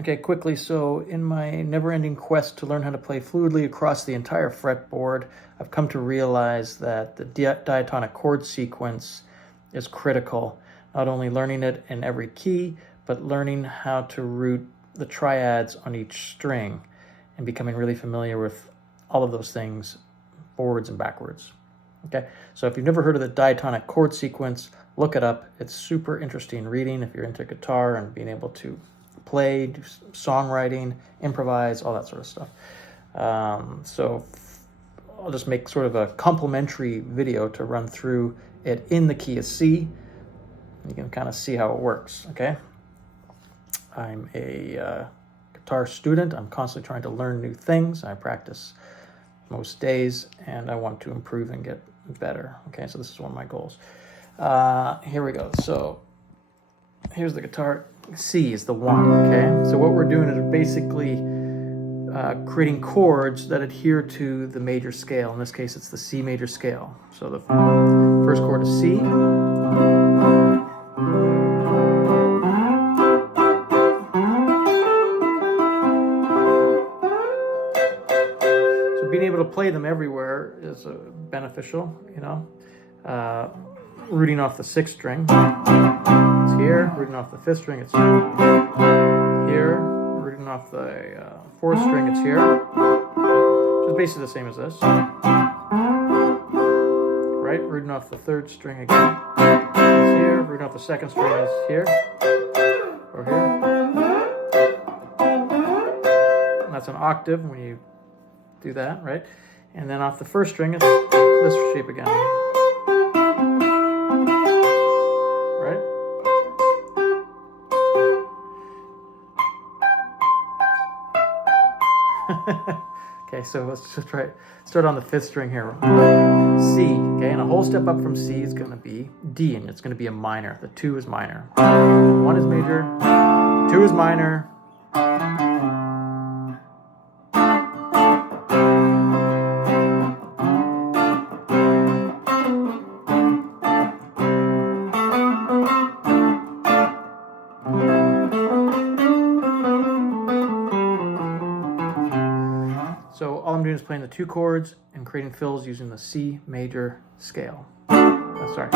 Okay, quickly, so in my never-ending quest to learn how to play fluidly across the entire fretboard, I've come to realize that the diatonic chord sequence is critical. Not only learning it in every key, but learning how to root the triads on each string and becoming really familiar with all of those things forwards and backwards. Okay, so if you've never heard of the diatonic chord sequence, look it up. It's super interesting reading if you're into guitar and being able to play, do songwriting, improvise, all that sort of stuff. So I'll just make sort of a complimentary video to run through it in the key of C. You can kind of see how it works, okay? I'm a guitar student. I'm constantly trying to learn new things. I practice most days, and I want to improve and get better, okay? So this is one of my goals. Here we go. So here's the guitar. C is the 1, okay? So what we're doing is basically creating chords that adhere to the major scale. In this case, it's the C major scale. So the first chord is C. So being able to play them everywhere is beneficial, you know. Rooting off the 6th string. Here, rooting off the 5th string, it's here. Rooting off the 4th string, it's here. Which is basically the same as this. Right? Rooting off the 3rd string again, it's here. Rooting off the 2nd string is here. Or here. And that's an octave when you do that, right? And then off the 1st string, it's this shape again. Okay, so let's just start on the 5th string here. C, okay, and a whole step up from C is going to be D, and it's going to be a minor. The 2 is minor. 1 is major, 2 is minor. So all I'm doing is playing the 2 chords and creating fills using the C major scale. Sorry.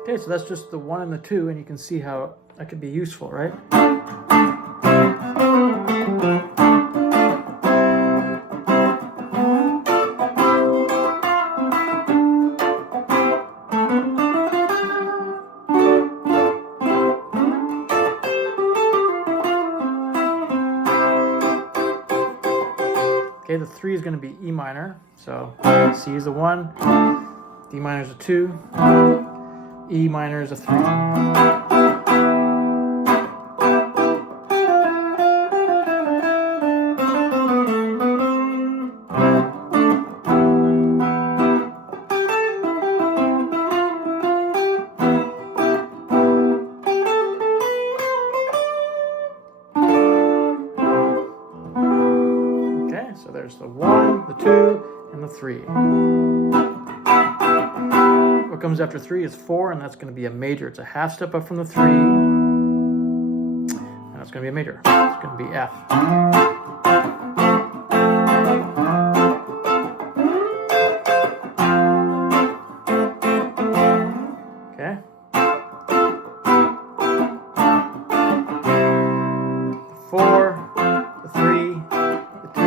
Okay, so that's just the 1 and the 2, and you can see how that could be useful, right? Okay, the 3 is going to be E minor, so C is a 1, D minor is a 2, E minor is a 3. Okay, so there's the 1, the 2, and the 3. What comes after 3 is 4, and that's going to be a major. It's a half step up from the 3, and it's going to be a major. It's going to be F. Okay. The 4, the 3, the 2,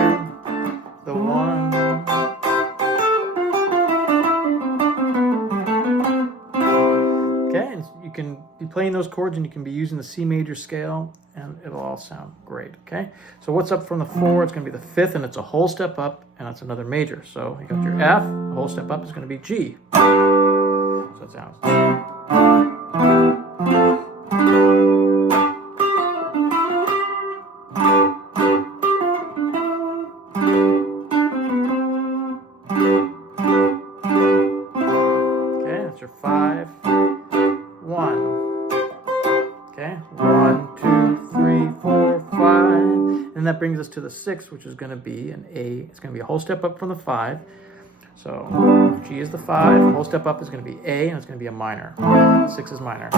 the 1. Okay, and you can can be playing those chords and you can be using the C major scale, and it'll all sound great, okay? So what's up from the 4? It's going to be the 5th, and it's a whole step up, and it's another major. So you got your F, a whole step up is going to be G. So it sounds. Okay, that's your 5, 1. Okay, 1, 2, 3, 4, 5. And that brings us to the 6, which is going to be an A. It's going to be a whole step up from the 5. So G is the 5, whole step up is going to be A, and it's going to be a minor. 6 is minor.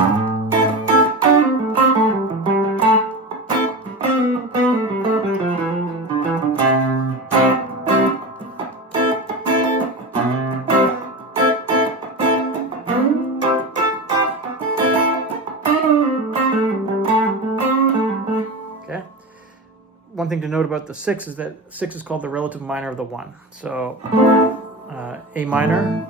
Okay. One thing to note about the 6 is that 6 is called the relative minor of the 1. So A minor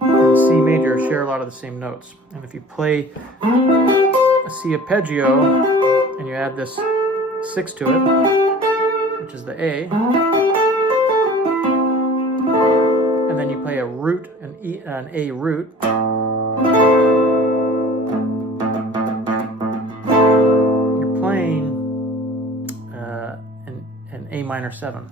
and C major share a lot of the same notes. And if you play a C arpeggio and you add this 6 to it, which is the A, and then you play a root, an A root, you're playing an A minor 7.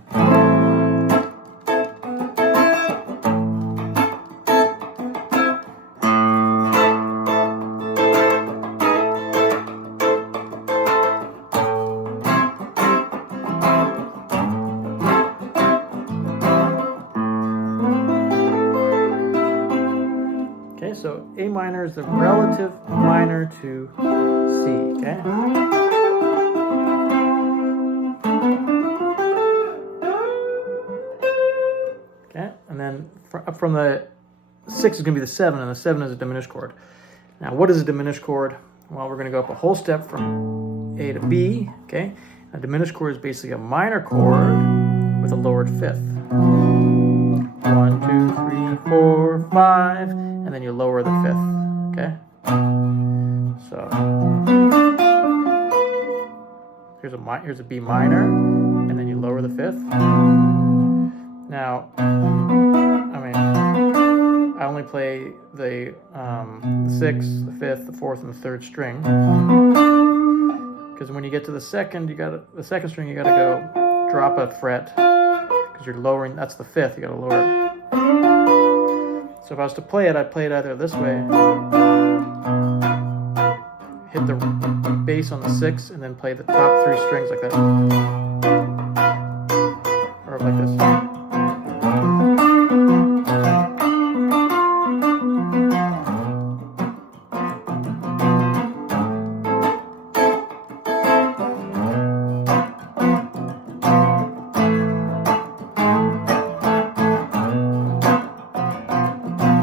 Okay, so A minor is the relative minor to C, okay? Okay, and then up from the 6 is going to be the 7, and the 7 is a diminished chord. Now, what is a diminished chord? Well, we're going to go up a whole step from A to B, okay? A diminished chord is basically a minor chord with a lowered 5th. 1, 2, 3, 4, 5, and then you lower the 5th, okay? So here's a B minor, and then you lower the 5th. Now, I mean, I only play the 6th, the 5th, the 4th, and the 3rd string, because when you get to the second string, you gotta go drop a fret, because you're lowering. That's the 5th. You gotta lower it. So if I was to play it, I'd play it either this way, hit the bass on the 6, and then play the top 3 strings like that, or like this.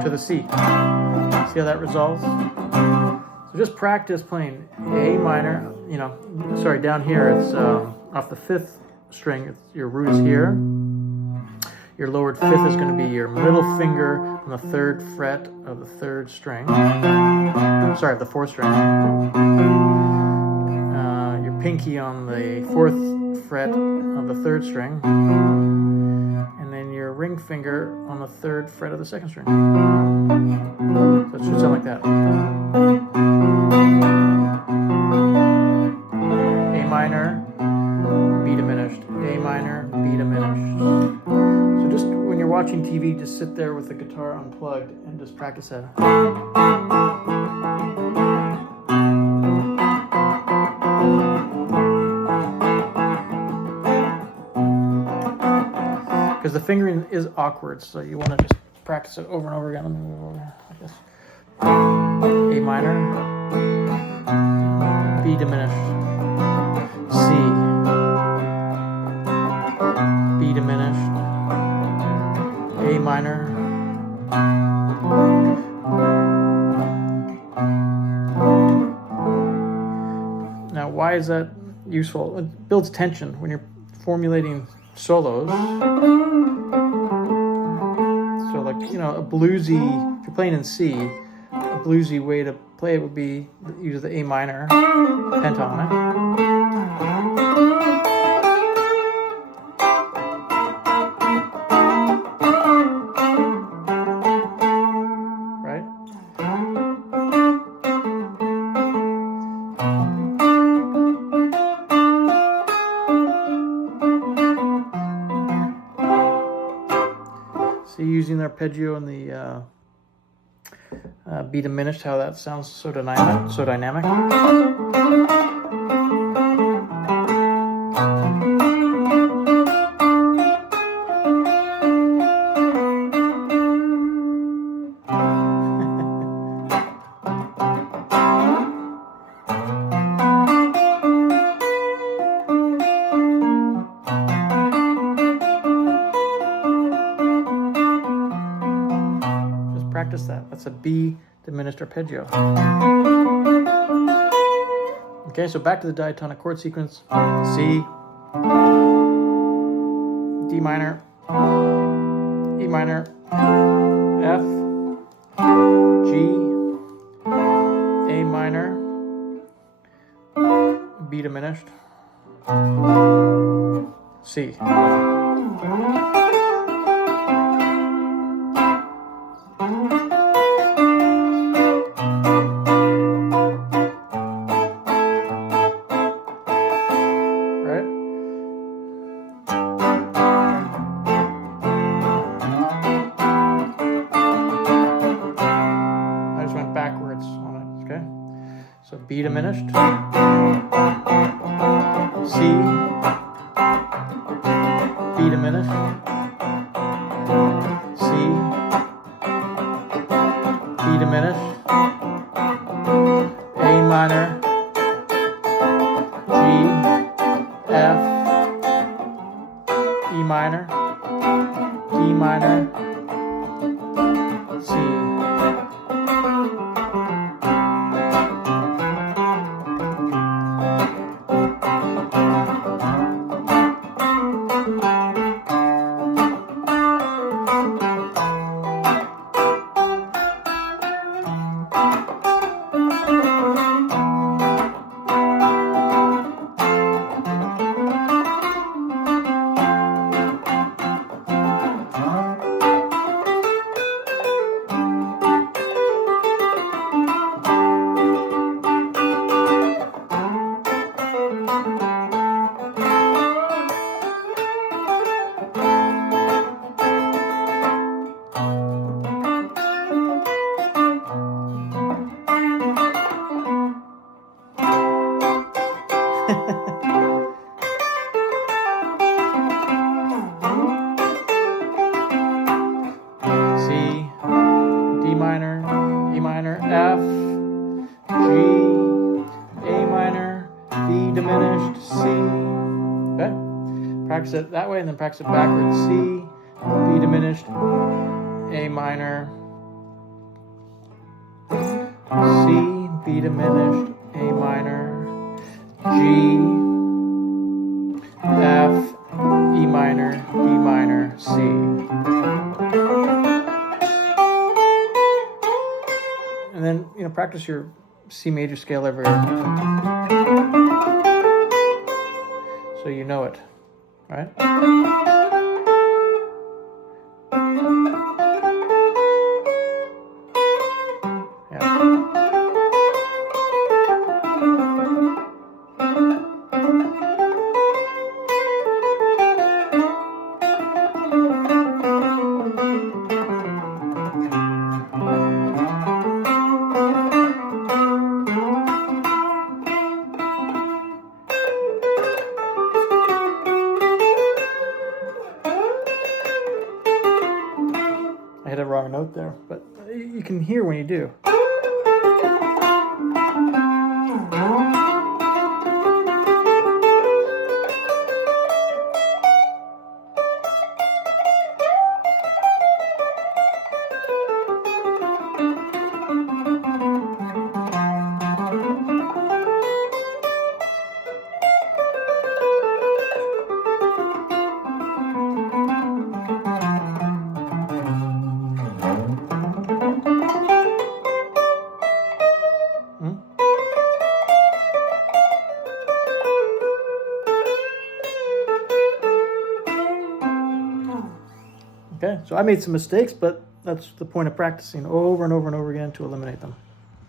To the C. See how that resolves? So just practice playing A minor, down here it's off the 5th string, your root is here. Your lowered 5th is going to be your middle finger on the 3rd fret of the 3rd string. Sorry, of the 4th string. Your pinky on the 4th fret of the 3rd string. And then your ring finger on the 3rd fret of the 2nd string. So it should sound like that. A minor, B diminished. A minor, B diminished. So just when you're watching TV, just sit there with the guitar unplugged and just practice that. Because the fingering is awkward, so you want to just practice it over and over again. Like this. A minor, B diminished, C, B diminished, A minor, now why is that useful? It builds tension when you're formulating solos. So like, a bluesy, if you're playing in C, a bluesy way to play it would be use the A minor pentatonic. Right? See, using the arpeggio and the B diminished, how that sounds so dynamic. Just practice that. That's a B diminished arpeggio. Okay, so back to the diatonic chord sequence. C, D minor, E minor, F, G, A minor, B diminished, C. Backwards on it, okay? So B diminished, C, B diminished, C, B diminished, A minor, G, F, E minor, D minor, C. C, D minor, E minor, F, G, A minor, B diminished, C. Okay? Practice it that way and then practice it backwards. C, B diminished, A minor, C, B diminished, A minor, G, F, E minor, D minor, C. And then, practice your C major scale everywhere. So you know it, right? I hit a wrong note there, but you can hear when you do. Okay, so I made some mistakes, but that's the point of practicing over and over and over again to eliminate them.